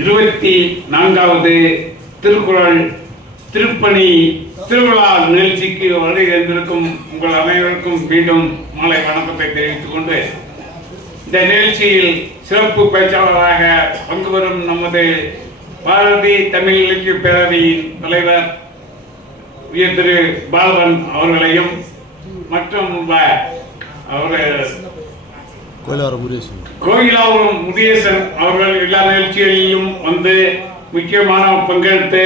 இருபத்தி நான்காவது திருக்குறள் திருப்பணி திருவிழா நிகழ்ச்சிக்கு வருகை தந்திருக்கும் உங்கள் அனைவருக்கும் மீண்டும் மாலை வணக்கத்தை தெரிவித்துக் கொண்டு இந்த நிகழ்ச்சியில் சிறப்பு பேச்சாளராக பங்கு பெறும் நமது பாரதி தமிழ் இலக்கிய பேரவையின் தலைவர் உயர் திரு பாலவன் அவர்களையும் மற்றும் அவர்கள் கோயிலார முருகேசன். கோயிலாவும் முதியேசன் அவர்கள் எல்லா நிகழ்ச்சிகளிலும் வந்து முக்கியமான பங்கெடுத்து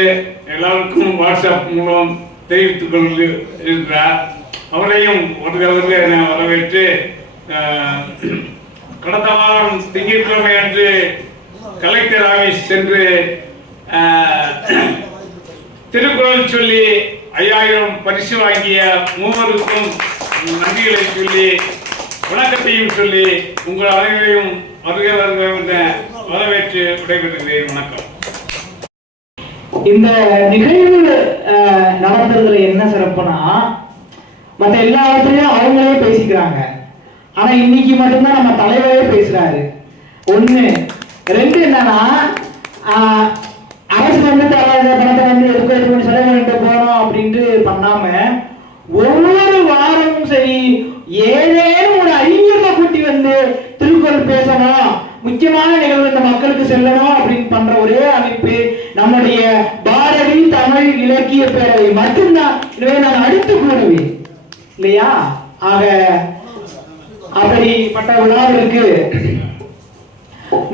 எல்லாருக்கும் வாட்ஸ்அப் மூலம் தெரிவித்துக் கொண்டு இருக்கிறார். அவரையும் வருக வருக என வரவேற்று கடந்த வாரம் திங்கட்கிழமை அன்று கலெக்டர் ஆஃபீஸ் சென்று திருக்குறள் சொல்லி ஐயாயிரம் பரிசு வாங்கிய மூவருக்கும் நன்றிகளை சொல்லி வணக்கத்தையும் சொல்லி உங்கள் அனைவரையும் வருக வருக வரவேற்று விடைபெறுகிறேன். வணக்கம். இந்த நிகழ்வு அஹ், நடத்துறதுல என்ன சிறப்புனா மற்ற எல்லா இடத்துலயும் அவங்களே பேசிக்கிறாங்க. ஆனா இன்னைக்கு மட்டும்தான் நம்ம தலைவரே பேசுறாரு. ஒண்ணு ரெண்டு என்னன்னா ஆஹ், அரசு வந்து பணத்தை வந்து எதுக்கு எதுக்கு செலவு போனோம் போறோம் அப்படின்ட்டு பண்ணாம ஒவ்வொரு வாரமும் சரி ஏழே இருந்து திருக்குறள் பேசணும். முக்கியமான நிகழ்வு இந்த மக்களுக்கு செல்லணும் அப்படின்னு பண்ற ஒரே அமைப்பு நம்முடைய பாரதி தமிழ் இலக்கிய பேரவை. மட்டும்தான். எனவே நான் அடுத்து கூறுவேன் இல்லையா? ஆக அப்படிப்பட்ட விழாவிற்கு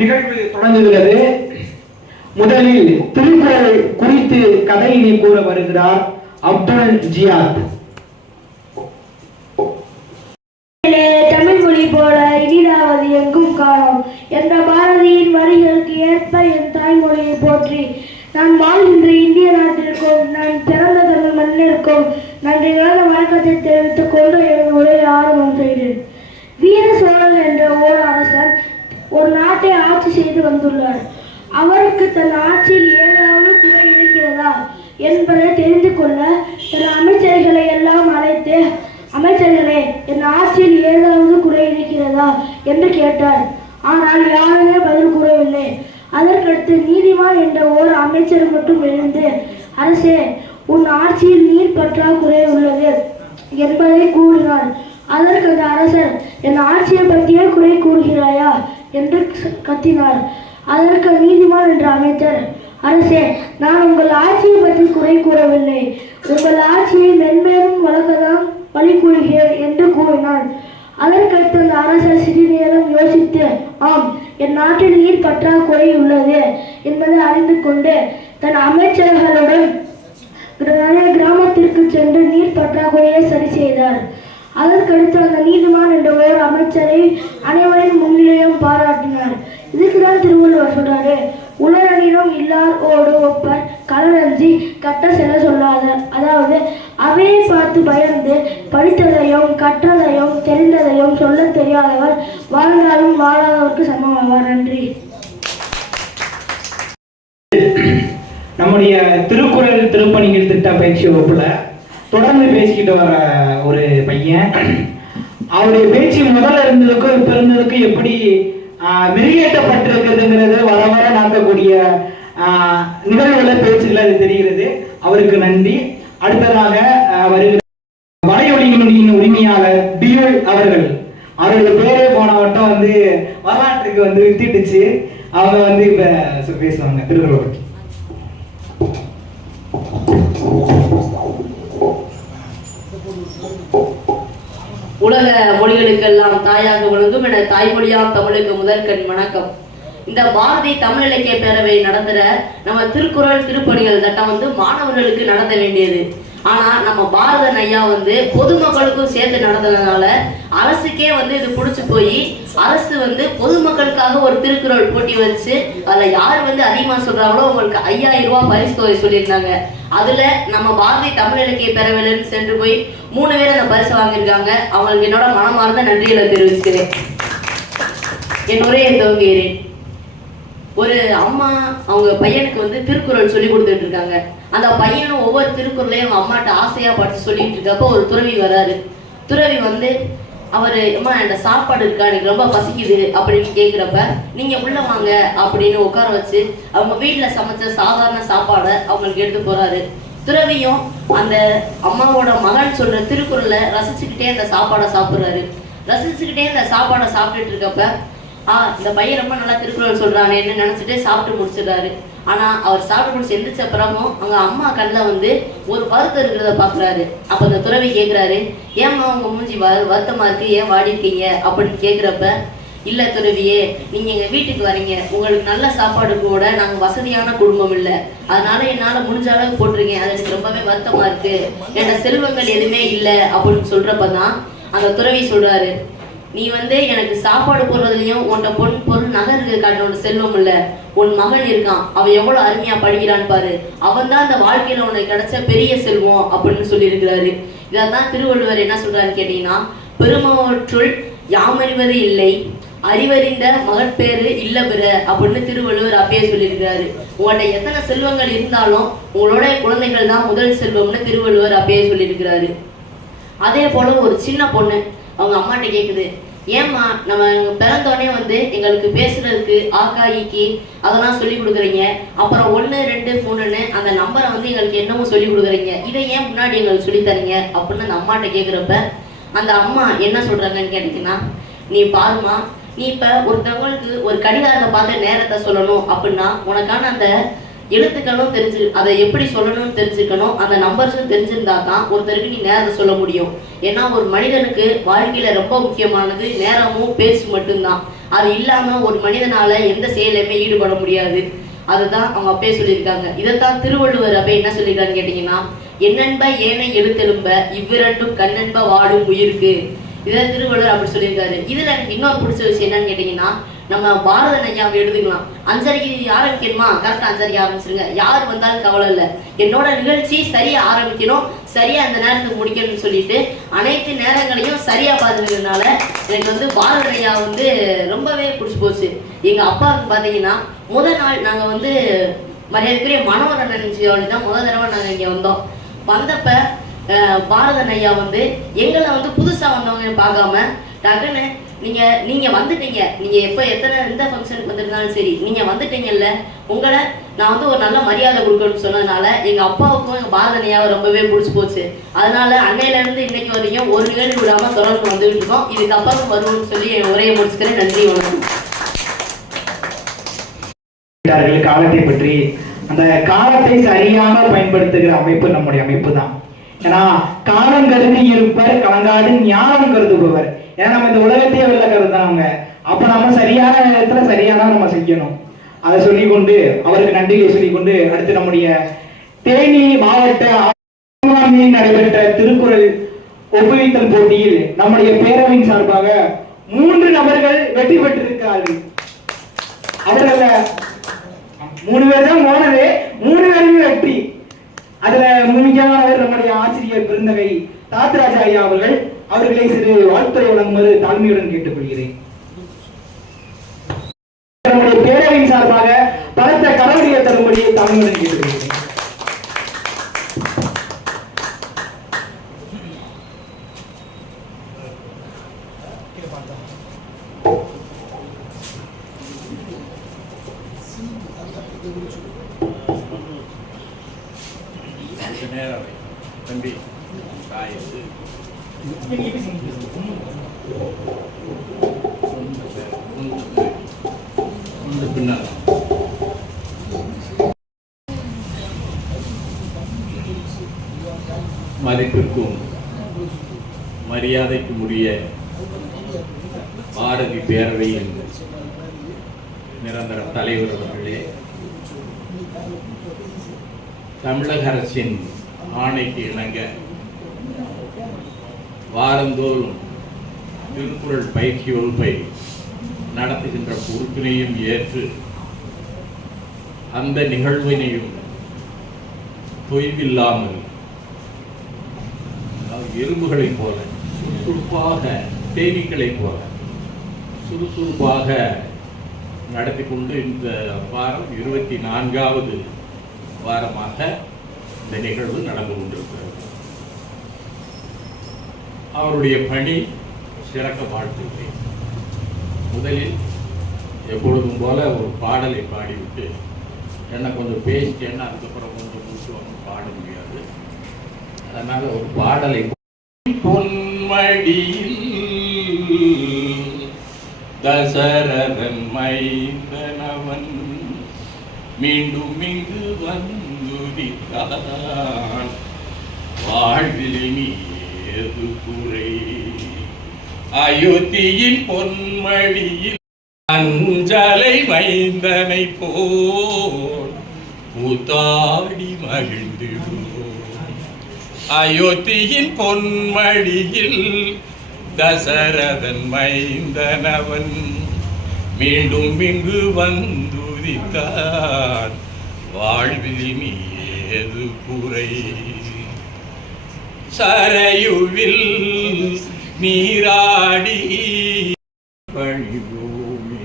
நிகழ்வு தொடங்குகிறது. முதலில் திருக்குறள் குறித்து கதையினை கூற வருகிறார் அப்துல் ஜியாத் தமிழிலே தமிழ் மொழி போல இனிதாவது எங்கும் காணோம் என்ற பாரதியின் வரிகளுக்கு ஏற்ப என் தாய்மொழியை போற்றி நான் வாழ்கின்ற இந்திய நாட்டிற்கும் நான் பிறந்த தமிழ் மண்ணிற்கும் நன்றி கலந்த தெரிவித்துக் கொண்டு எனது உரையை ஆரம்பம் வீர சோழன் என்ற ஓர் அரசர் ஒரு நாட்டை ஆட்சி செய்து வந்துள்ளார். அவருக்கு தன் ஆட்சியில் ஏதாவது குறை இருக்கிறதா என்பதை தெரிந்து கொள்ள தன் அமைச்சர்களை எல்லாம் அழைத்து அமைச்சர்களே என் ஆட்சியில் ஏதாவது குறை இருக்கிறதா? என்று கேட்டார். ஆனால் யாருமே பதில் கூறவில்லை. அதற்கடுத்து நீதிமான் என்ற ஓர் அமைச்சர் மட்டும் எழுந்து அரசே உன் ஆட்சியில் நீர் பற்றாக்குறை உள்ளது. என்பதை கூறினார் அதற்கு அந்த அரசர் என் ஆட்சியை பற்றியே குறை கூறுகிறாயா? என்று கத்தினார். அதற்கு நீதிமான் என்ற அமைச்சர் அரசே நான் உங்கள் ஆட்சியை பற்றி குறை கூறவில்லை. உங்கள் ஆட்சியை மென்மேலும் வழங்கதான் வழி கூறுகிறேன் என்று கூறினான். அதற்கடுத்து அந்த அரசர் சிறிது நேரம் யோசித்து ஆம் என் நாட்டில் நீர் பற்றாக்குறை உள்ளது என்பதை அறிந்து கொண்டு தன் அமைச்சர்களுடன் கிராமத்திற்கு சென்று நீர் பற்றாக்குறையை சரி செய்தார். அதற்கடுத்து அந்த நீதிமான் என்ற ஒரு அமைச்சரை அனைவரின் முன்னிலையும் பாராட்டினார். இதுக்குதான் திருவள்ளுவர் சொல்றாரு உலகனிடம் இல்லாரோடு ஒப்பர் கலரஞ்சி கட்ட செல சொல்லாத. அதாவது அவையை பார்த்து பயந்து படித்ததையும் கற்றதையும் தெரிந்ததையும் சொல்ல தெரியாதவர் வாழ்ந்தாலும் வாழாதவருக்கு சமமாவார். நன்றி. நம்முடைய திருக்குறள் திருப்பணிகள் திட்ட பயிற்சி வகுப்புல தொடர்ந்து பேசிக்கிட்டு வர ஒரு பையன். அவருடைய பேச்சு முதல்ல இருந்ததுக்கும் இப்ப இருந்ததுக்கும் எப்படி ஆஹ், மெருகேற்றப்பட்டிருக்குதுங்கிறது வர வர நடக்கக்கூடிய நிகழ்வுகள நிகழ்வுகளை பேச்சுகள் அது தெரிகிறது. அவருக்கு நன்றி. அடுத்ததாக வருகிற வலையொலிகளின் உரிமையாளர் பியூல் அவர்கள். அவருடைய பேரே போன வட்டம் வந்து வரலாற்றுக்கு வந்து வித்திட்டுச்சு. அவங்க வந்து இப்ப பேசுவாங்க திருக்குறள் பற்றி உலக மொழிகளுக்கெல்லாம் தாயாக விளங்கும் என தாய்மொழியாம் தமிழுக்கு முதற்கண் வணக்கம். இந்த பாரதி தமிழ் இலக்கிய பேரவை நடத்துற நம்ம திருக்குறள் திருப்பணிகள் சட்டம் வந்து மாணவர்களுக்கு நடத்த வேண்டியது. ஆனால் நம்ம பாரதன் ஐயா வந்து பொதுமக்களுக்கும் சேர்த்து நடந்ததுனால அரசுக்கே வந்து இது பிடிச்சி போய் அரசு வந்து பொதுமக்களுக்காக ஒரு திருக்குறள் போட்டி வச்சு அதில் யார் வந்து அதிகமாக சொல்கிறாங்களோ அவங்களுக்கு ஐயாயிரம் ரூபாய் பரிசு தொகை சொல்லியிருந்தாங்க. அதில் நம்ம பாரதி தமிழ் இலக்கிய பேரவையிலிருந்து சென்று போய் மூணு பேர் அந்த பரிசு வாங்கியிருக்காங்க. அவங்களுக்கு என்னோட மனமார்ந்த நன்றிகளை தெரிவிச்சுக்கிறேன். என் உரையை துவங்குகிறேன். ஒரு அம்மா அவங்க பையனுக்கு வந்து திருக்குறள் சொல்லி கொடுத்துட்டு இருக்காங்க. அந்த பையனும் ஒவ்வொரு திருக்குறளையும் அவங்க அம்மாட்ட ஆசையாக படிச்சு சொல்லிட்டு இருக்கப்போ ஒரு துறவி வராரு. துறவி வந்து அவர் அம்மா என்கிட்ட சாப்பாடு இருக்கா? எனக்கு ரொம்ப பசிக்குது அப்படின்னு கேட்குறப்ப நீங்கள் உள்ளே வாங்க அப்படின்னு உட்கார வச்சு அவங்க வீட்டில் சமைச்ச சாதாரண சாப்பாடை அவங்களுக்கு எடுத்து போகிறாரு துறவியும் அந்த அம்மாவோட மகன் சொல்ற திருக்குறளை ரசிச்சுக்கிட்டே அந்த சாப்பாடை சாப்பிட்றாரு. ரசிச்சுக்கிட்டே அந்த சாப்பாடை சாப்பிட்டுட்டு இருக்கப்ப ஆ இந்த பையன் ரொம்ப நல்லா திருக்குறள் சொல்கிறானேன்னு நினச்சிட்டு சாப்பிட்டு முடிச்சிடுறாரு. ஆனால் அவர் சாப்பிட்டு முடிச்சு எந்திரிச்ச அப்புறமும் அவங்க அம்மா கண்ணில் வந்து ஒரு வருத்தம் இருக்கிறத பார்க்குறாரு அப்போ அந்த துறவி கேட்குறாரு ஏம்மா உங்கள் மூஞ்சி வ வருத்தமாக இருக்குது ஏன் வாடி இருக்கீங்க? அப்படின்னு கேட்குறப்ப இல்லை துறவியே நீங்கள் எங்கள் வீட்டுக்கு வரீங்க. உங்களுக்கு நல்ல சாப்பாடு கூட நாங்கள் வசதியான குடும்பம் இல்லை. அதனால என்னால் முடிஞ்ச அளவு போட்டிருக்கேன். அது எனக்கு ரொம்பவே வருத்தமாக இருக்குது என்னோட செல்வங்கள் எதுவுமே இல்லை. அப்படின்னு சொல்றப்பதான் அந்த துறவி சொல்கிறாரு நீ வந்து எனக்கு சாப்பாடு போடுறதுலயும் உன்ட பொன் பொருள் நகருக்கு காட்டினோட செல்வம் இல்ல உன் மகன் இருக்கான். அவன் எவ்வளவு அருமையா படிக்கிறான்னு பாரு. அவன் தான் அந்த வாழ்க்கையில உனக்கு கிடைச்ச பெரிய செல்வம் அப்படின்னு சொல்லியிருக்கிறாரு. இதான் திருவள்ளுவர் என்ன சொல்றாருன்னு கேட்டீங்கன்னா பெருமவற்றுள் யாமறிவது இல்லை அறிவறிந்த மகட்பேறு இல்ல பிற அப்படின்னு திருவள்ளுவர் அப்பயே சொல்லியிருக்கிறாரு. உங்கள்ட்ட எத்தனை செல்வங்கள் இருந்தாலும் உங்களோட குழந்தைகள் தான் முதல் செல்வம்னு திருவள்ளுவர் அப்பயே சொல்லியிருக்கிறாரு. அதே போல ஒரு சின்ன பொண்ணு அவங்க அம்மாட்ட கேக்குது ஏம்மா நம்ம பிறந்தோடனே வந்து எங்களுக்கு பேசுறதுக்கு ஆக்கா அதெல்லாம் சொல்லி கொடுக்குறீங்க. அப்புறம் ஒன்று ரெண்டு மூணுன்னு அந்த நம்பரை வந்து எங்களுக்கு என்னமோ சொல்லி கொடுக்குறீங்க. இதை ஏன் முன்னாடி எங்களுக்கு சொல்லி தரீங்க அப்படின்னு அந்த அம்மாட்ட கேட்குறப்ப அந்த அம்மா என்ன சொல்கிறாங்கன்னு கேட்டீங்கன்னா நீ பாருமா நீ இப்போ ஒருத்தவங்களுக்கு ஒரு கடிகாரத்தை பார்த்து நேரத்தை சொல்லணும் அப்படின்னா உனக்கான அந்த எழுத்துக்களும் தெரிஞ்சு அதை எப்படி சொல்லணும்னு தெரிஞ்சுக்கணும். அந்த நம்பர்ஸும் தெரிஞ்சிருந்தா தான் ஒருத்தருக்கு நீ நேரத்தை சொல்ல முடியும். ஏன்னா ஒரு மனிதனுக்கு வாழ்க்கையில ரொம்ப முக்கியமானது நேரமும் பேச்சு மட்டும்தான். அது இல்லாம ஒரு மனிதனால எந்த செயலையுமே ஈடுபட முடியாது. அதுதான் அவங்க அப்பயே சொல்லியிருக்காங்க. இதைத்தான் திருவள்ளுவர் அப்ப என்ன சொல்லியிருக்காருன்னு கேட்டீங்கன்னா என்னென்ப ஏனை எழுத்தெலும்ப இவ்விரண்டும் கண்ணென்ப வாடும் உயிருக்கு. இதை திருவள்ளுவர் அப்படி சொல்லியிருக்காரு. இதுல எனக்கு இன்னொரு பிடிச்ச விஷயம் என்னன்னு கேட்டீங்கன்னா நம்ம பாரத ஐயாவை எடுத்துக்கலாம் அஞ்சரைக்கு ஆரம்பிக்கணுமா கரெக்டாக அஞ்சரைக்கு ஆரம்பிச்சிருங்க. யார் வந்தாலும் கவலை இல்லை. என்னோட நிகழ்ச்சி சரியாக ஆரம்பிக்கணும். சரியாக அந்த நேரத்துக்கு முடிக்கணும்னு சொல்லிட்டு அனைத்து நேரங்களையும் சரியாக பார்த்துக்கிறதுனால எனக்கு வந்து பாரத ஐயா வந்து ரொம்பவே பிடிச்சி போச்சு. எங்கள் அப்பாவுக்கு பார்த்தீங்கன்னா முதல் நாள் நாங்கள் வந்து மரியாதைக்குரிய மனோரன் ஜியோலி தான் முதல் தடவை நாங்கள் இங்கே வந்தோம். வந்தப்ப பாரத பாரதன் ஐயா வந்து எங்களை வந்து புதுசாக வந்தவங்க பார்க்காம டக்குன்னு நீங்கள் நீங்கள் வந்துட்டீங்க. நீங்கள் எப்போ எத்தனை எந்த ஃபங்க்ஷன் வந்திருந்தாலும் சரி நீங்கள் வந்துட்டீங்கல்ல உங்களை நான் வந்து ஒரு நல்ல மரியாதை கொடுக்கணும்னு சொன்னதுனால எங்க அப்பாவுக்கும் எங்கள் பாரதன் ரொம்பவே பிடிச்சி போச்சு. அதனால அன்னையில இருந்து இன்னைக்கு வரைக்கும் ஒரு நிகழ்வு விடாமல் தொடர்ந்து வந்துகிட்டு இருக்கோம். இதுக்கப்புறம் வருவோம்னு சொல்லி என் உரையை முடிச்சுக்கிறேன். நன்றி வணக்கம். காலத்தை பற்றி அந்த காலத்தை சரியாக பயன்படுத்துகிற அமைப்பு நம்முடைய அமைப்பு தான் ஏன்னா காலம் கருதி இருப்பர் கலங்காது ஞானம் கருதுபவர். ஏன்னா நம்ம இந்த உலகத்தையே வெளில கருதுனவங்க அப்ப நம்ம சரியான நேரத்துல சரியான நம்ம செய்யணும். அதை சொல்லிக்கொண்டு அவருக்கு நன்றியை சொல்லிக்கொண்டு அடுத்து நம்முடைய தேனி மாவட்ட நடைபெற்ற திருக்குறள் ஒப்புவித்தல் போட்டியில் நம்முடைய பேரவையின் சார்பாக மூன்று நபர்கள் வெற்றி பெற்றிருக்கிறார்கள். அவர்கள மூணு பேர் தான் போனது. மூணு பேருமே வெற்றி. அதுல முக்கியமானவர் நம்முடைய ஆசிரியர் பிறந்தகை தாத்ராஜா ஐயா அவர்கள் அவர்களை சிறு வாழ்த்துறை வழங்குமாறு தாழ்மையுடன் கேட்டுக்கொள்கிறேன். நம்முடைய பேரவையின் சார்பாக பலத்த கடவுளியை தரும்படி தாழ்மையுடன் கேட்டுக்கொள்கிறேன் கொஞ்ச நேரம் தம்பி. காயுது பின்னால் மதிப்பிற்கும் மரியாதைக்கும் உரிய பாரதி பேரவையின் நிரந்தர தலைவர் அவர்களே தமிழக அரசின் ஆணைக்கு இணங்க வாரந்தோறும் திருக்குறள் பயிற்சி வகுப்பை நடத்துகின்ற பொறுப்பினையும் ஏற்று அந்த நிகழ்வினையும் தொய்வில்லாமல் எறும்புகளைப் போல சுறுசுறுப்பாக தேனீக்களைப் போல சுறுசுறுப்பாக நடத்தி கொண்டு இந்த வாரம் இருபத்தி நான்காவது வாரமாக இந்த நிகழ்வு நடந்து கொண்டிருக்கிறது. அவருடைய பணி சிறக்க வாழ்த்துகிறேன். முதலில் எப்பொழுதும் போல ஒரு பாடலை பாடிவிட்டு என்ன கொஞ்சம் பேசிட்டேன்னா அதுக்கப்புறம் கொஞ்சம் முடிச்சு வந்து பாட முடியாது. அதனால ஒரு பாடலை பொன்மடியில் தசரதன் மைந்தனவன் மீண்டும் இங்கு வந்துதித்தான் வாழ்வில் நீ குறை? அயோத்தியின் பொன்மடியில் அஞ்சலை மைந்தனை போல் பூத்தாடி மகிழ்ந்திடுவோம். அயோத்தியின் பொன்மடியில் தசரதன் மைந்தனவன் மீண்டும் இங்கு வந்துதித்தான் வாழ்வில் நீ எது குறை சரையுவில் நீராடி பணிபூமி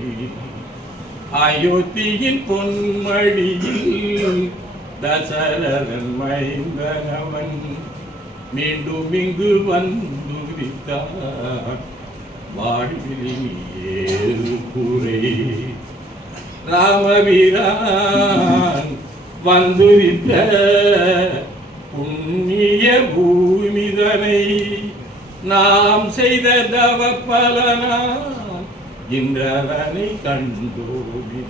அயோத்தியின் பொன்மடியில் தசரதன் மைந்தனவன் மீண்டும் இங்கு வந்துரித்தார் வாழ்வில் ஏறு குறை ராமவீரான் வந்துரித்த புண்ணிய பூமிதனை நாம் செய்த தவ பலனான் இன்றவனை கண்டோமே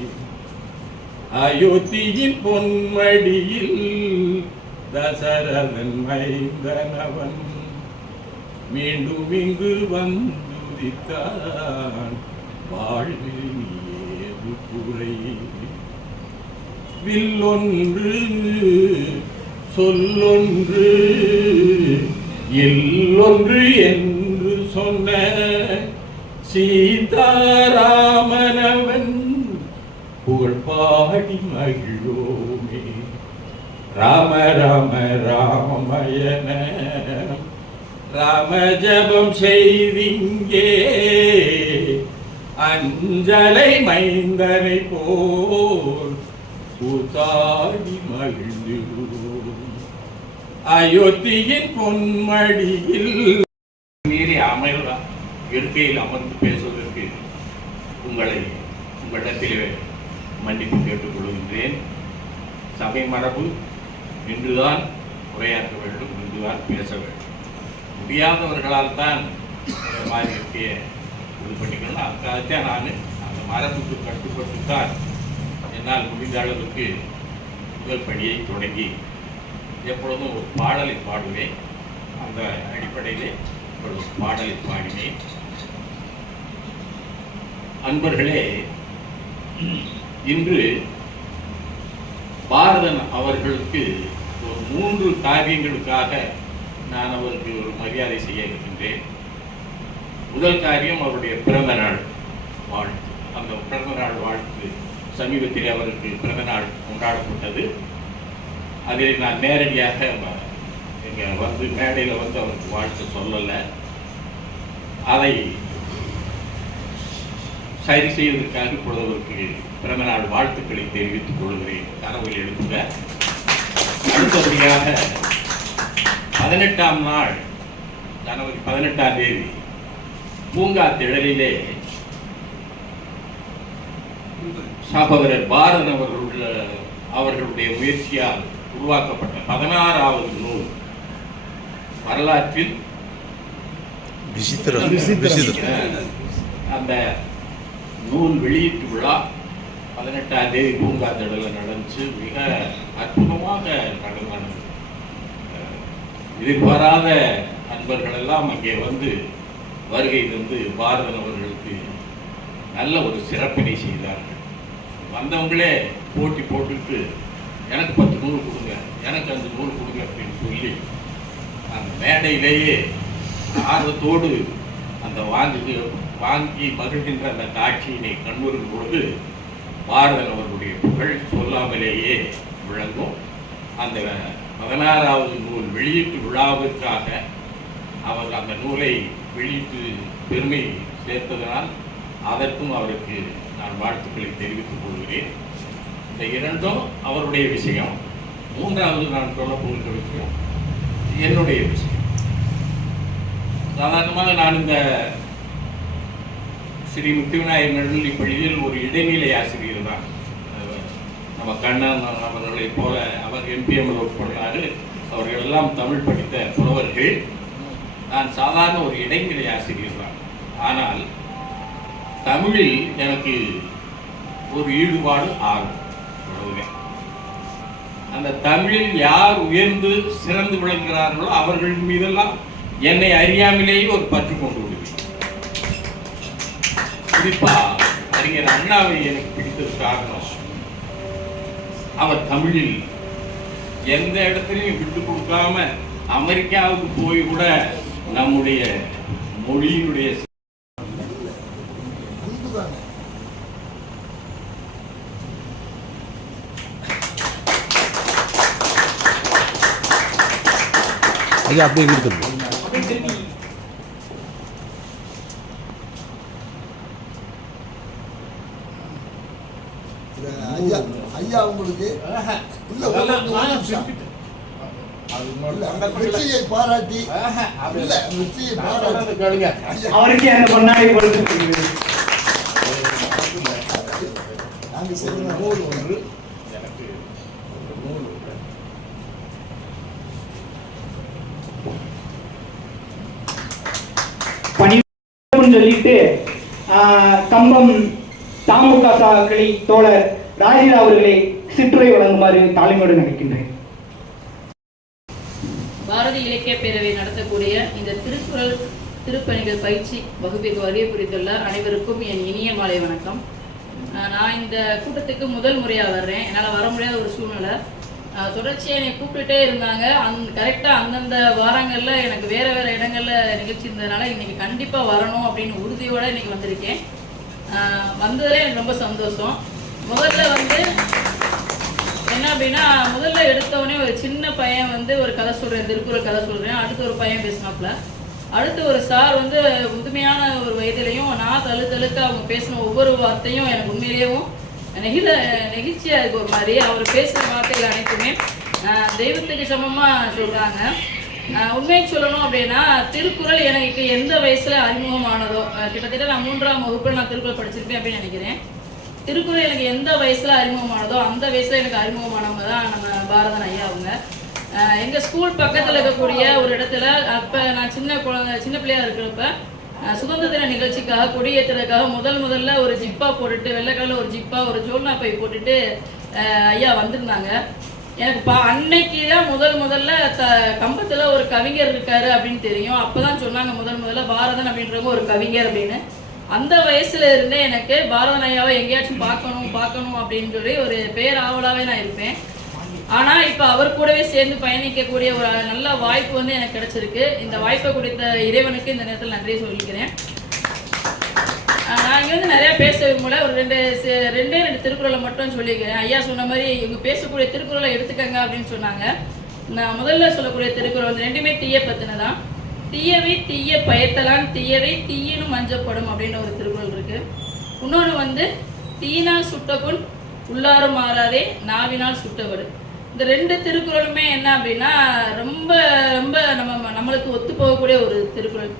அயோத்தியின் பொன்மடியில் தசரதன் மைந்தனவன் மீண்டும் இங்கு வந்துரித்தான் வாழ்வில் ஏது குறை. வில்லொன்று சொல்லொன்று எல்லொன்று என்று சொன்ன சீதாராமனவன் புகழ் பாடி மகிழோமே ராம ராம ராமமயன ராம ஜபம் செய்திங்கே. அஞ்சலை மைந்தனை போல் கூத்தாடி மகிழ்ந்திடுவோம் அயோத்தியின் பொன்மடியில். மீறி அமர்வ இருக்கையில் அமர்ந்து பேசுவதற்கு உங்களை உங்களிடத்திலே மன்னிப்பு கேட்டுக்கொள்கின்றேன் சபை மரபு இன்றுதான் உரையாற்ற வேண்டும் இன்றுதான் பேச வேண்டும். முடியாதவர்களால் தான் இந்த மாதிரி இருக்கையை இது பண்ணிக்கணும் அதுக்காகத்தான் நான் அந்த மரபுக்கு கட்டுப்பட்டு தான் என்னால் முடிந்த அளவுக்கு முதல் பணியை தொடங்கி எப்பொழுதும் ஒரு பாடலை பாடுவேன். அந்த அடிப்படையிலே ஒரு பாடலை பாடினேன். அன்பர்களே இன்று பாரதன் அவர்களுக்கு ஒரு மூன்று காரியங்களுக்காக நான் அவருக்கு ஒரு மரியாதை செய்ய இருக்கின்றேன். முதல் காரியம் அவருடைய பிறந்த நாள் வாழ்த்து. அந்த பிறந்த நாள் வாழ்த்து சமீபத்தில் அவருக்கு பிறந்த நாள் கொண்டாடப்பட்டது. அதில் நான் நேரடியாக இங்கே வந்து மேடையில் வந்து அவருக்கு வாழ்த்து சொல்லலை. அதை சரி செய்வதற்காக இப்பொழுது அவருக்கு பிறந்த நாள் வாழ்த்துக்களை தெரிவித்துக் கொள்கிறேன். தரவில் எடுத்துக்க அடுத்தபடியாக பதினெட்டாம் நாள் ஜனவரி பதினெட்டாம் தேதி பூங்கா திடலிலே சகோதரர் பாரதன் அவர்களுடைய அவர்களுடைய முயற்சியால் உருவாக்கப்பட்ட பதினாறாவது நூல். வரலாற்றில் அந்த நூல் வெளியீட்டு விழா பதினெட்டாம் தேதி பூங்கா திடலில் நடந்துச்சு. மிக அற்புதமாக நடந்தது. எதிர்பாராத அன்பர்கள் எல்லாம் அங்கே வந்து வருகை தந்து பாரதன் அவர்களுக்கு நல்ல ஒரு சிறப்பினை செய்தார்கள். வந்தவங்களே போட்டி போட்டுட்டு எனக்கு பத்து நூறு கொடுங்க எனக்கு அஞ்சு நூறு கொடுங்க அப்படின்னு சொல்லி அந்த மேடையிலேயே ஆர்வத்தோடு அந்த வாங்கி வாங்கி மகிழ்கின்ற அந்த காட்சியினை கண்ணுறும் பொழுது பாரதன் அவர்களுடைய புகழ் சொல்லாமலேயே விளங்கும். அந்த பதினாறாவது நூல் வெளியீட்டு விழாவிற்காக அவர் அந்த நூலை வெளியிட்டு பெருமை சேர்த்ததனால் அதற்கும் அவருக்கு நான் வாழ்த்துக்களை தெரிவித்துக் கொள்கிறேன். இந்த இரண்டும் அவருடைய விஷயம். மூன்றாவது நான் சொல்ல போகின்ற விஷயம் என்னுடைய விஷயம். சாதாரணமாக நான் இந்த ஸ்ரீ முத்துவிநாயகர் நடுநிலை பள்ளியில் ஒரு இடைநிலை ஆசிரியர் தான். நம்ம கண்ணன் அவர்களைப் போல அவர் எம்பிஎம் ஒர்க் பண்ணாரு அவர்கள் எல்லாம் தமிழ் படித்த புலவர்கள். நான் சாதாரண ஒரு இடைநிலை ஆசிரியர் தான். ஆனால் தமிழில் எனக்கு ஒரு ஈடுபாடு ஆகும். அந்த தமிழில் யார் உயர்ந்து சிறந்து விளங்குகிறார்களோ அவர்கள் மீதெல்லாம் என்னை அறியாமலேயே ஒரு பற்று கொண்டு விடுவேன். குறிப்பா அறிஞர் அண்ணாவை எனக்கு பிடித்தது காரணம் அவர் தமிழில் எந்த இடத்துலையும் விட்டு கொடுக்காம அமெரிக்காவுக்கு போய் கூட நம்முடைய மொழியினுடைய ஐயா அப்படியே கொடுத்துருங்க ஐயா ஐயா உங்களுக்கு வெற்றியை பாராட்டி அவருக்கு அந்த பொன்னாடி கொடுத்து நாங்க செய்த நூல் ஒன்று பணின்னு சொல்லிட்டு ஆஹ், கம்பம் தாமுக கிளை தோழர் ராஜிதா அவர்களை சிற்றுரை வழங்குமாறு தாழ்மையோடு நினைக்கின்றேன். பாரதி இலக்கிய பேரவை நடத்தக்கூடிய இந்த திருக்குறள் திருப்பணிகள் பயிற்சி வகுப்பிற்கு வருகை புரிந்துள்ள அனைவருக்கும் என் இனிய மாலை வணக்கம். நான் இந்த கூட்டத்துக்கு முதல் முறையாக வர்றேன். என்னால் வர முடியாத ஒரு சூழ்நிலை. அஹ் தொடர்ச்சியாக என்னை கூப்பிட்டுட்டே இருந்தாங்க. அந் கரெக்டாக அந்தந்த வாரங்களில் எனக்கு வேறு வேறு இடங்களில் நிகழ்ச்சி இருந்ததுனால இன்னைக்கு கண்டிப்பாக வரணும் அப்படின்னு உறுதியோடு இன்றைக்கி வந்திருக்கேன். வந்ததுல எனக்கு ரொம்ப சந்தோஷம். முதல்ல வந்து என்ன அப்படின்னா முதல்ல எடுத்தவொடனே ஒரு சின்ன பையன் வந்து ஒரு கதை சொல்கிறேன் திருக்குறள் கதை சொல்கிறேன் அடுத்து ஒரு பையன் பேசினாப்புல. அடுத்து ஒரு சார் வந்து முதுமையான ஒரு வயதிலையும் நான் தழு தழுக்க அவங்க பேசின ஒவ்வொரு வார்த்தையும் எனக்கு உண்மையிலேயும் நெகிழ நெகிழ்ச்சியாக இருக்கு ஒரு மாதிரி. அவர் பேசுகிற வார்த்தைகள் அனைத்துமே தெய்வத்துக்கு சமமாக சொல்கிறாங்க உண்மையை சொல்லணும் அப்படின்னா திருக்குறள் எனக்கு எந்த வயசுல அறிமுகமானதோ கிட்டத்தட்ட நான் மூன்றாம் வகுப்புல நான் திருக்குறள் படிச்சிருப்பேன் அப்படின்னு நினைக்கிறேன். திருக்குறள் எனக்கு எந்த வயசுல அறிமுகமானதோ அந்த வயசுல எனக்கு அறிமுகமானவங்க தான் நம்ம பாரதன் ஐயா அவங்க. எங்க ஸ்கூல் பக்கத்துல இருக்கக்கூடிய ஒரு இடத்துல அப்ப நான் சின்ன குழந்தை சின்ன பிள்ளையா இருக்கிறப்ப சுதந்திர தின நிகழ்ச்சிக்காக கொடியேற்றுறதுக்காக முதல் முதல்ல ஒரு ஜிப்பா போட்டுட்டு வெள்ளை கலர்ல ஒரு ஜிப்பா ஒரு ஜோல்னா பை போட்டுட்டு ஐயா வந்திருந்தாங்க. எனக்கு பா அன்னைக்கு தான் முதல் முதல்ல த கம்பத்தில் ஒரு கவிஞர் இருக்காரு அப்படின்னு தெரியும். அப்போ தான் சொன்னாங்க முதல் முதல்ல பாரதன் அப்படின்றவங்க ஒரு கவிஞர் அப்படின்னு. அந்த வயசுல இருந்தே எனக்கு பாரத ஐயாவை எங்கேயாச்சும் பார்க்கணும் பார்க்கணும் அப்படின்னு சொல்லி ஒரு பேராவலாவே நான் இருப்பேன். ஆனால் இப்போ அவர் கூடவே சேர்ந்து பயணிக்கக்கூடிய ஒரு நல்ல வாய்ப்பு வந்து எனக்கு கிடைச்சிருக்கு. இந்த வாய்ப்பை கொடுத்த இறைவனுக்கு இந்த நேரத்தில் நன்றி சொல்லிக்கிறேன். நான் இங்கே வந்து நிறையா பேச விரும்பல ஒரு ரெண்டு ரெண்டே ரெண்டு திருக்குறளை மட்டும் சொல்லியிருக்கேன் ஐயா சொன்ன மாதிரி இவங்க பேசக்கூடிய திருக்குறளை எடுத்துக்கங்க அப்படின்னு சொன்னாங்க. நான் முதல்ல சொல்லக்கூடிய திருக்குறள் வந்து ரெண்டுமே தீய பத்தினதான் தீயவை தீய பயத்தலான் தீயவை தீயினும் மஞ்சப்படும் அப்படின்னு ஒரு திருக்குறள் இருக்கு. இன்னொன்று வந்து தீயினால் சுட்டபுண் உள்ளாரும் மாறாதே நாவினால் சுட்டவடு இந்த ரெண்டு திருக்குறளுமே என்ன அப்படின்னா ரொம்ப ரொம்ப நம்ம நம்மளுக்கு ஒத்து போகக்கூடிய ஒரு திருக்குறள்.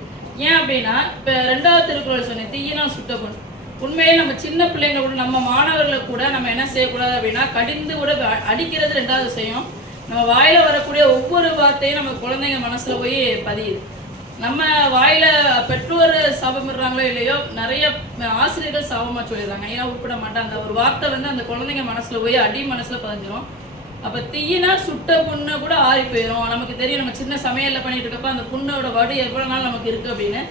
ஏன் அப்படின்னா இப்போ ரெண்டாவது திருக்குறள் சொன்னேன் தீயினால் சுட்டபுண் உண்மையே நம்ம சின்ன பிள்ளைங்க கூட நம்ம மாணவர்களை கூட நம்ம என்ன செய்யக்கூடாது அப்படின்னா கடிந்து கூட அடிக்கிறது ரெண்டாவது விஷயம். நம்ம வாயில வரக்கூடிய ஒவ்வொரு வார்த்தையும் நம்ம குழந்தைங்க மனசுல போய் பதியுது. நம்ம வாயில பெற்றோர் சாபமிடுறாங்களோ இல்லையோ நிறைய ஆசிரியர்கள் சாபமா சொல்லிடுறாங்க. ஏன்னா உட்பட மாட்டாங்க. அந்த ஒரு வார்த்தை வந்து அந்த குழந்தைங்க மனசுல போய் அடி மனசுல பதிஞ்சிரும். அப்ப தீயினா சுட்ட புண்ணு கூட ஆறி போயிடும் நமக்கு தெரியும் நம்ம சின்ன சமையல்ல பண்ணிட்டு இருக்கப்ப அந்த புண்ணோட வடு எவ்வளவு நாள் நமக்கு இருக்கு அப்படின்னு.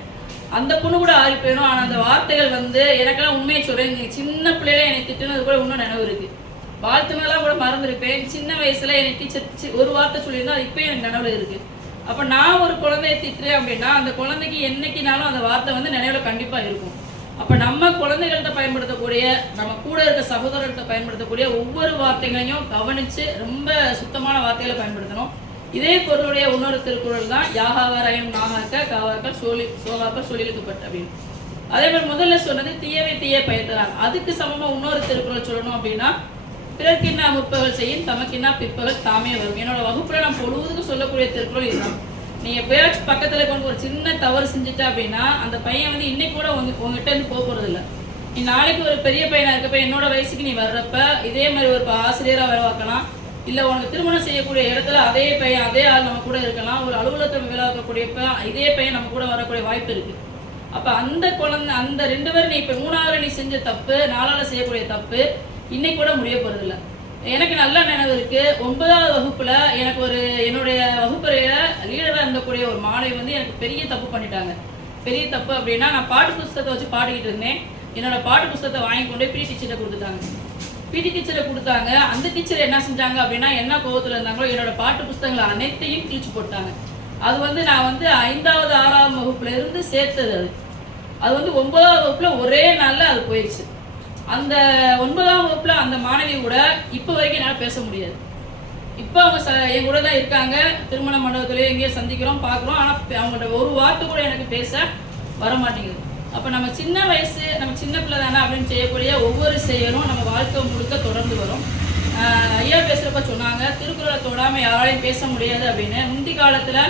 அந்த புண்ணு கூட ஆறி போயிடும் ஆனா அந்த வார்த்தைகள் வந்து எனக்கெல்லாம் உண்மையை சொல்றேன். சின்ன பிள்ளையில என்னை திட்டுனது கூட இன்னும் நினைவு இருக்கு. வாழ்த்துனெல்லாம் கூட மறந்துருப்பேன். சின்ன வயசுல என்னை டீச்சர் ஒரு வார்த்தை சொல்லியிருந்தா அது இப்பயும் எனக்கு நினைவுல இருக்கு. அப்ப நான் ஒரு குழந்தைய திட்டுறேன் அப்படின்னா அந்த குழந்தைக்கு என்னைக்குனாலும் அந்த வார்த்தை வந்து நினைவுல கண்டிப்பா இருக்கும். அப்ப நம்ம குழந்தைகள்கிட்ட பயன்படுத்தக்கூடிய நம்ம கூட இருக்க சகோதரர்கிட்ட பயன்படுத்தக்கூடிய ஒவ்வொரு வார்த்தைகளையும் கவனிச்சு ரொம்ப சுத்தமான வார்த்தைகளை பயன்படுத்தணும். இதே பொருளுடைய இன்னொரு திருக்குறள் தான் யாகாவராயம் நாகாக்க காவாக்க சோழி சோகாக்க சொல்லிழுக்கப்பட்ட அப்படின்னு. அதே மாதிரி முதல்ல சொன்னது தீயவை தீய பயத்தலாம் அதுக்கு சமமாக இன்னொரு திருக்குறள் சொல்லணும் அப்படின்னா பிறர்க்கின்னா முற்பகல் செய்யும் தமக்கின்னா பிற்பகல் தாமே வரும் என்னோட வகுப்புல நான் பொழுதுக்கு சொல்லக்கூடிய திருக்குறள் இதுதான். நீ எப்பயாச்சும் பக்கத்துல கொண்டு ஒரு சின்ன தவறு செஞ்சுட்ட அப்படின்னா அந்த பையன் வந்து இன்னைக்கு கூட உங்க உங்ககிட்ட இருந்து போக போறது இல்லை. நீ நாளைக்கு ஒரு பெரிய பையனா இருக்கப்ப என்னோட வயசுக்கு நீ வர்றப்ப இதே மாதிரி ஒரு ஆசிரியராக ஆசிரியரா வேலை இல்ல உனக்கு திருமணம் செய்யக்கூடிய இடத்துல அதே பையன் அதே ஆள் நம்ம கூட இருக்கலாம். ஒரு அலுவலகத்தை வேலை இதே பையன் நம்ம கூட வரக்கூடிய வாய்ப்பு இருக்கு. அப்ப அந்த குழந்தை அந்த ரெண்டு பேரும் நீ இப்ப மூணாவது நீ செஞ்ச தப்பு நாலாவது செய்யக்கூடிய தப்பு இன்னைக்கு கூட முடிய போறது இல்லை. எனக்கு நல்ல நினைவு இருக்கு. ஒன்பதாவது வகுப்புல எனக்கு ஒரு என்னுடைய சொல்லக்கூடிய ஒரு மாணவி வந்து எனக்கு பெரிய தப்பு பண்ணிட்டாங்க. பெரிய தப்பு அப்படின்னா நான் பாட்டு புஸ்தகத்தை வச்சு பாடிக்கிட்டு இருந்தேன். என்னோட பாட்டு புஸ்தகத்தை வாங்கி கொண்டு போய் பிடி டீச்சரை கொடுத்துட்டாங்க. பிடி டீச்சரை கொடுத்தாங்க. அந்த டீச்சர் என்ன செஞ்சாங்க அப்படின்னா என்ன கோபத்தில் இருந்தாங்களோ என்னோட பாட்டு புஸ்தகங்கள் அனைத்தையும் கிழிச்சு போட்டாங்க. அது வந்து நான் வந்து ஐந்தாவது ஆறாவது வகுப்புல இருந்து சேர்த்தது அது. அது வந்து ஒன்பதாவது வகுப்புல ஒரே நாள்ல அது போயிடுச்சு. அந்த ஒன்பதாம் வகுப்புல அந்த மாணவி கூட இப்போ வரைக்கும் என்னால் பேச முடியாது. இப்போ அவங்க ச- என் கூட தான் இருக்காங்க. திருமண மண்டபத்திலே எங்கேயோ சந்திக்கிறோம் பார்க்குறோம். ஆனால் அவங்கள்ட்ட ஒரு வார்த்தை கூட எனக்கு பேச வர மாட்டேங்குது. அப்போ நம்ம சின்ன வயசு நம்ம சின்ன பிள்ளை தானே அப்படின்னு செய்யக்கூடிய ஒவ்வொரு செயலும் நம்ம வாழ்க்கை முழுக்க தொடர்ந்து வரும். ஐயா பேசுகிறப்ப சொன்னாங்க திருக்குறளை தொடாமல் யாராலையும் பேச முடியாது அப்படின்னு. முந்தி காலத்தில்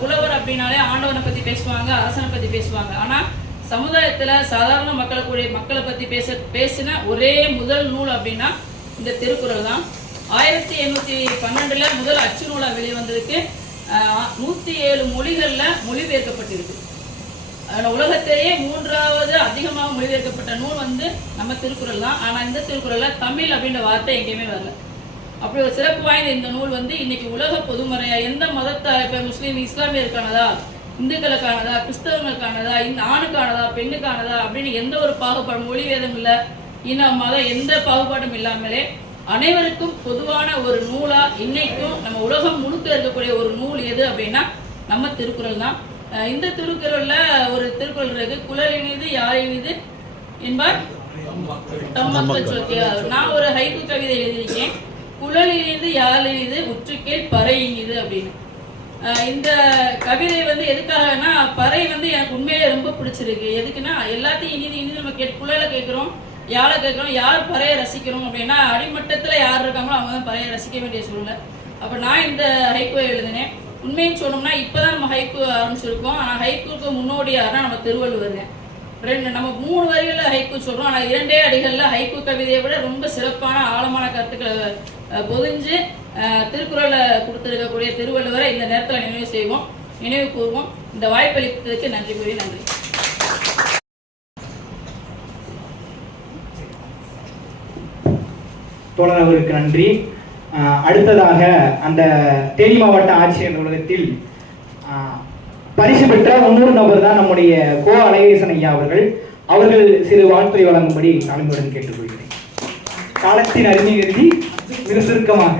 புலவர் அப்படின்னாலே ஆண்டவனை பற்றி பேசுவாங்க அரசனை பற்றி பேசுவாங்க. ஆனால் சமுதாயத்தில் சாதாரண மக்களை கூடிய மக்களை பற்றி பேச பேசின ஒரே முதல் நூல் அப்படின்னா இந்த திருக்குறள் தான். ஆயிரத்தி எண்ணூற்றி பன்னெண்டில் முதல் அச்சு நூலாக வெளிவந்ததுக்கு நூற்றி ஏழு மொழிகளில் மொழிபெயர்க்கப்பட்டிருக்கு. உலகத்திலேயே மூன்றாவது அதிகமாக மொழிபெயர்க்கப்பட்ட நூல் வந்து நம்ம திருக்குறள் தான். ஆனால் இந்த திருக்குறளில் தமிழ் அப்படின்ற வார்த்தை எங்கேயுமே வரல. அப்படி ஒரு சிறப்பு வாய்ந்த இந்த நூல் வந்து இன்னைக்கு உலக பொதுமறையாக எந்த மதத்தை இப்போ முஸ்லீம் இஸ்லாமியருக்கானதா இந்துக்களுக்கானதா கிறிஸ்தவங்களுக்கானதா இந்த ஆணுக்கானதா பெண்ணுக்கானதா அப்படின்னு எந்த ஒரு பாகுபாடும் மொழி வேதம் இல்லை இனம் மதம் எந்த பாகுபாடும் இல்லாமலே அனைவருக்கும் பொதுவான ஒரு நூலா இன்னைக்கும் நம்ம உலகம் முழுக்க இருக்கக்கூடிய ஒரு நூல் எது அப்படின்னா நம்ம திருக்குறள் தான். இந்த திருக்குறள்ல ஒரு திருக்குறள் இருக்கு. குழல் இனிது யார் இனிது என்பார் தம் மக்கள் நான் ஒரு ஹைக்கு கவிதை எழுதியிருக்கேன். குழல் இனிது யாழ் இனிது உற்றுக்கேள் பறை இனிது அப்படின்னு. இந்த கவிதை வந்து எதுக்காகனா பறை வந்து எனக்கு உண்மையிலே ரொம்ப பிடிச்சிருக்கு. எதுக்குன்னா எல்லாத்தையும் இனிது இனிது நம்ம கேட்டு குழலை கேட்குறோம். யாரை கேட்குறோம் யார் பறையை ரசிக்கிறோம் அப்படின்னா அடிமட்டத்தில் யார் இருக்காங்களோ அவங்க தான் பறையை ரசிக்க வேண்டிய சூழ்நிலை. அப்போ நான் இந்த ஹைக்குவை எழுதினேன். உண்மைன்னு சொன்னோம்னா இப்போதான் நம்ம ஹைக்கு ஆரம்பிச்சிருக்கோம். ஆனால் ஹைக்குக்கு முன்னோடியாருன்னா நம்ம திருவள்ளுவர் ரெண்டு நம்ம மூணு வரிகளில் ஹைக்கு சொல்கிறோம் ஆனால் இரண்டே அடிகளில் ஹைக்கு கவிதையை விட ரொம்ப சிறப்பான ஆழமான கருத்துக்களை பொதிஞ்சு திருக்குறளை கொடுத்துருக்கக்கூடிய திருவள்ளுவரை இந்த நேரத்தில் நினைவு செய்வோம். நினைவு கூறுவோம் இந்த வாய்ப்பளித்ததுக்கு நன்றி கூறி நன்றி. தோழர் அவருக்கு நன்றி அடுத்ததாக அந்த தேனி மாவட்ட ஆட்சியர் நூலகத்தில் ஆஹ், பரிசு பெற்ற முன்னூறு நபர் தான் நம்முடைய கோ அழகேசன் ஐயா அவர்கள். அவர்கள் சிறு வாழ்த்துறை வழங்கும்படி தலைமுடன் கேட்டுக்கொள்கிறேன். காலத்தின் அருமை கருதி மிக சுருக்கமாக.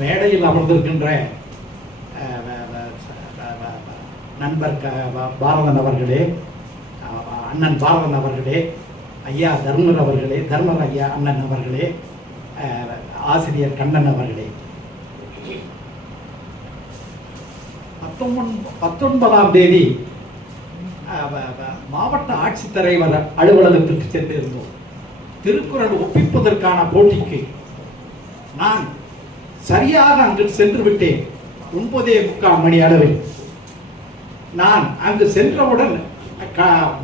மேடையில் அமர்ந்திருக்கின்ற நண்பர் பாரதன் அவர்களே அண்ணன் பாரதன் அவர்களே ஐயா தர்மர் அவர்களே தர்மர் ஐயா அண்ணன் அவர்களே ஆசிரியர் கண்ணன் அவர்களே. பத்தொன்பது பத்தொன்பதாம் தேதி மாவட்ட ஆட்சித்தலைவர் அலுவலகத்திற்கு சென்றிருந்தோம். திருக்குறள் ஒப்பிப்பதற்கான போட்டிக்கு நான் சரியாக அங்கு சென்று விட்டேன் ஒன்பதே முக்கால் மணி அளவில். நான் அங்கு சென்றவுடன்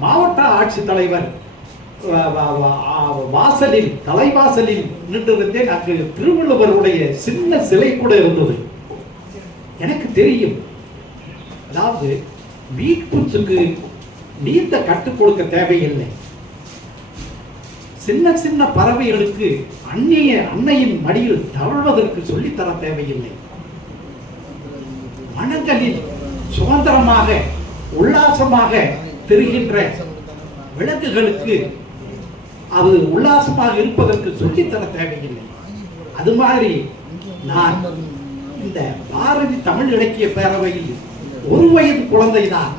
மாவட்ட ஆட்சித்தலைவர் தலைவர் வாசலில் தலைவாசலில் நின்றிருந்தேன். அங்கு திருவள்ளுவருடைய சின்ன சிலை கூட இருந்தது. எனக்கு தெரியும். அதாவது வீட்பூச்சுக்கு நீந்த கற்றுக் கொடுக்க தேவையில்லை. சின்ன சின்ன பறவைகளுக்கு அந்நிய அன்னையின் மடியில் தவழ்வதற்கு சொல்லித்தர தேவையில்லை. மனங்களில் சுதந்திரமாக உல்லாசமாக தெரிகின்ற விலங்குகளுக்கு அது உல்லாசமாக இருப்பதற்கு சொல்லித்தர தேவையில்லை. அது மாதிரி நான் இந்த பாரதி தமிழ் இலக்கிய பேரவையில் ஒரு வயது குழந்தைதான்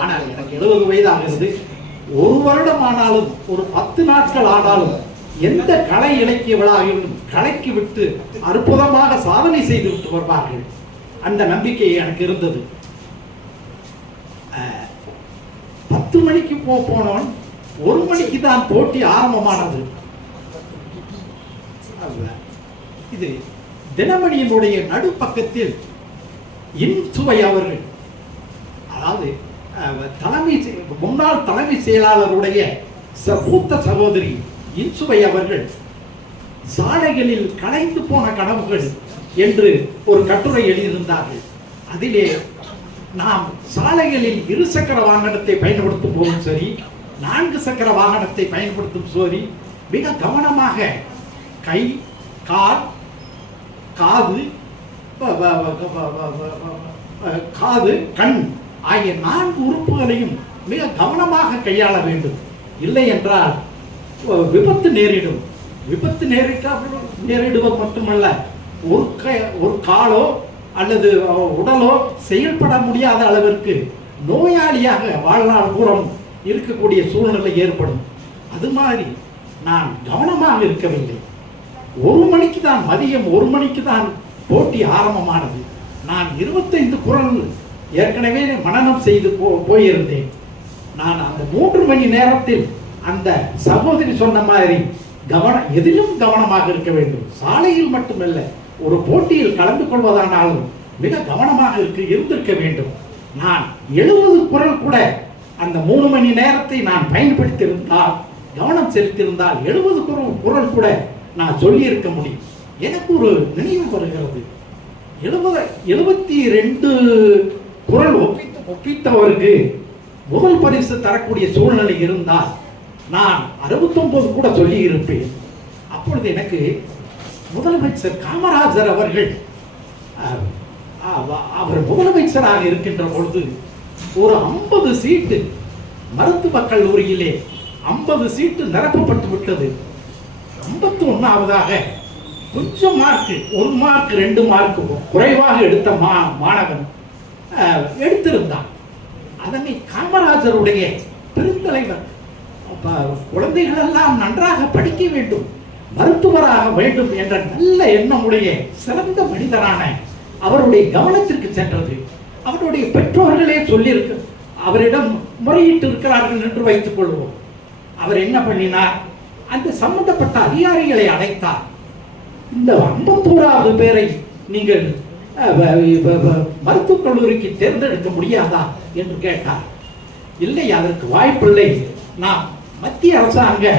ஆனால் எனக்கு எழுபது வயது ஆகிறது ஒரு வருடம் ஆனாலும் ஒரு பத்து நாட்கள் ஆனாலும் எந்த கலை இலக்கிய விழாவிலும் கலைக்கு விட்டு அற்புதமாக சாதனை செய்து விட்டு வருவார்கள். அந்த நம்பிக்கை எனக்கு இருந்தது. பத்து மணிக்கு போ ஒரு மணிக்கு தான் போட்டி ஆரம்பமானது. அல்ல. இது தினமணியினுடைய நடுப்பக்கத்தில் இன்சுவை அவர்கள் அதாவது தலைமை முன்னாள் தலைமை செயலாளருடைய மூத்த சகோதரி இன்சுவை அவர்கள் சாலைகளில் கலைந்து போன கனவுகள் என்று ஒரு கட்டுரை எழுதியிருந்தார்கள். அதிலே நாம் சாலைகளில் இருசக்கர வாகனத்தை பயன்படுத்தும் போதும் சரி நான்கு சக்கர வாகனத்தை பயன்படுத்தும் சோரி மிக கவனமாக கை கார் காது காது கண் ஆகிய நான்கு உறுப்புகளையும் மிக கவனமாக கையாள வேண்டும். இல்லை என்றால் விபத்து நேரிடும். விபத்து நேரிட்டால் நேரிடுவது மட்டுமல்ல ஒரு கை ஒரு காலோ அல்லது உடலோ செயல்பட முடியாத அளவிற்கு நோயாளியாக வாழ்நாள் பூரம் இருக்கக்கூடிய சூழ்நிலை ஏற்படும். அது மாதிரி நான் கவனமாக இருக்கவில்லை. ஒரு மணிக்கு தான் மதியம் ஒரு மணிக்கு தான் போட்டி ஆரம்பமானது. நான் இருபத்தைந்து குரல் ஏற்கனவே மனனம் செய்து போ போயிருந்தேன். நான் அந்த மூன்று மணி நேரத்தில் அந்த சகோதரி சொன்ன மாதிரி கவனம் எதிலும் கவனமாக இருக்க வேண்டும். சாலையில் மட்டுமல்ல ஒரு போட்டியில் கலந்து கொள்வதானாலும் மிக கவனமாக இருக்க இருந்திருக்க வேண்டும். நான் எழுபது குரல் கூட அந்த மூணு மணி நேரத்தை நான் பயன்படுத்தியிருந்தால் கவனம் செலுத்தியிருந்தால் எழுபது குரல் குரல் கூட நான் சொல்லியிருக்க முடியும். எனக்கு ஒரு நினைவு வருகிறது. எழுபது எழுபத்தி ரெண்டு குரல் ஒப்பித்து ஒப்பித்தவருக்கு முதல் பரிசு தரக்கூடிய சூழ்நிலை இருந்தால் நான் அறுபத்தொன்பது கூட சொல்லி இருப்பேன் அப்பொழுது எனக்கு முதலமைச்சர் காமராஜர் அவர்கள் அவர் முதலமைச்சராக இருக்கின்ற பொழுது ஒரு ஐம்பது சீட்டு மருத்துவ கல்லூரியிலே ஐம்பது சீட்டு நிரப்பப்பட்டு விட்டது. ஐம்பத்தி ஒன்றாவதாக கொஞ்சம் மார்க் ஒரு மார்க் ரெண்டு மார்க் குறைவாக எடுத்த மா மாணவன் எடுத்திருந்தான். அதனை காமராஜருடைய பெருந்தலைவர் அப்ப குழந்தைகள் எல்லாம் நன்றாக படிக்க வேண்டும் மருத்துவராக வேண்டும் என்ற நல்ல எண்ணமுடைய சிறந்த மனிதரான அவருடைய கவனத்திற்கு சென்றது. அவருடைய பெற்றோர்களே சொல்லியிருக்கு அவரிடம் முறையிட்டு இருக்கிறார்கள் என்று வைத்துக் கொள்வோம். அவர் என்ன பண்ணினார்? அந்த சம்பந்தப்பட்ட அதிகாரிகளை அழைத்தார். இந்த ஐம்பத்தோராவது பேரை நீங்கள் மருத்துவக் கல்லூரிக்கு தேர்ந்தெடுக்க முடியாதா என்று கேட்டார். இல்லை அதற்கு வாய்ப்பில்லை. நாம் மத்திய அரசாங்க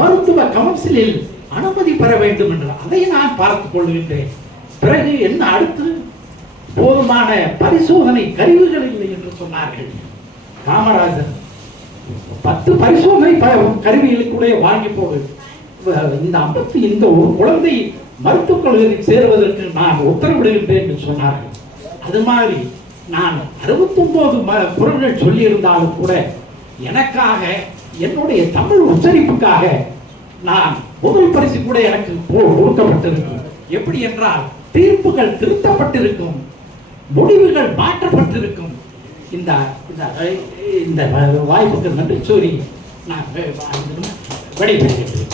மருத்துவ கவுன்சிலில் அனுமதி பெற வேண்டும் என்று அதை நான் பார்த்துக் கொள்கின்றேன். பிறகு என்ன அடுத்து? போதுமான பரிசோதனை கருவிகள் இல்லை என்று சொன்னார்கள். காமராஜர் பத்து பரிசோதனை ப- கூட வாங்கி போடு. இந்த ஐம்பத்தி இந்த ஒரு குழந்தை மருத்துவக் கல்லூரியில் சேருவதற்கு நான் உத்தரவிடுகின்றேன் என்று சொன்னார்கள். அது மாதிரி நான் அறுபத்தொன்பது குரல்கள் சொல்லியிருந்தாலும் கூட எனக்காக என்னுடைய தமிழ் உச்சரிப்புக்காக நான் முதல் பரிசு கூட எனக்கு கொடுக்கப்பட்டிருக்கும் எப்படி என்றால் தீர்ப்புகள் திருத்தப்பட்டிருக்கும். முடிவுகள் மாற்றப்பட்டிருக்கும். இந்த இந்த இந்த வாய்ப்புக்கு நன்றி சூரி நான் விடைபெறுகிறேன்